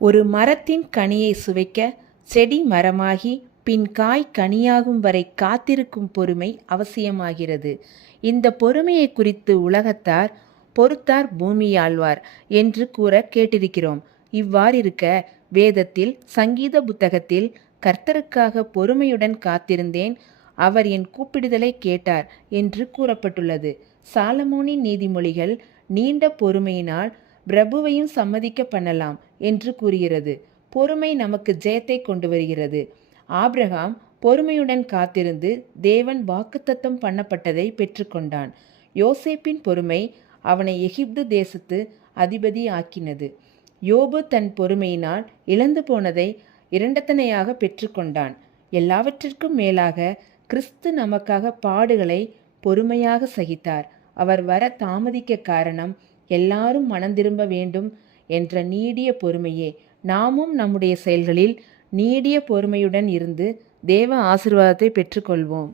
ஒரு மரத்தின் கனியை சுவைக்க செடி மரமாகி பின் காய் கனியாகும் வரை காத்திருக்கும் பொறுமை அவசியமாகிறது. இந்த பொறுமையை குறித்து உலகத்தார் பொறுத்தார் பூமியாழ்வார் என்று கூற கேட்டிருக்கிறோம். இவ்வாறிருக்க வேதத்தில் சங்கீத புத்தகத்தில் கர்த்தருக்காக பொறுமையுடன் காத்திருந்தேன் அவர் என் கூப்பிடுதலை கேட்டார் என்று கூறப்பட்டுள்ளது. சாலமோனின் நீதிமொழிகள் நீண்ட பொறுமையினால் பிரபுவையும் சம்மதிக்க பண்ணலாம் என்று கூறுகிறது. பொறுமை நமக்கு ஜெயத்தை கொண்டு வருகிறது. ஆப்ரஹாம் பொறுமையுடன் காத்திருந்து தேவன் வாக்குத்தத்தம் பண்ணப்பட்டதை பெற்றுக்கொண்டான். யோசேப்பின் பொறுமை அவனை எகிப்து தேசத்து அதிபதி ஆக்கினது யோபு தன் பொறுமையினால் இழந்து போனதை இரண்டத்தனையாக பெற்றுக்கொண்டான். எல்லாவற்றிற்கும் மேலாக கிறிஸ்து நமக்காக பாடுகளை பொறுமையாக சகித்தார். அவர் வர தாமதிக்க காரணம் எல்லாரும் மனம் திரும்ப வேண்டும் என்ற நீடிய பொறுமையே. நாமும் நம்முடைய செயல்களில் நீடிய பொறுமையுடன் இருந்து தேவ ஆசிர்வாதத்தை பெற்றுக்கொள்வோம்.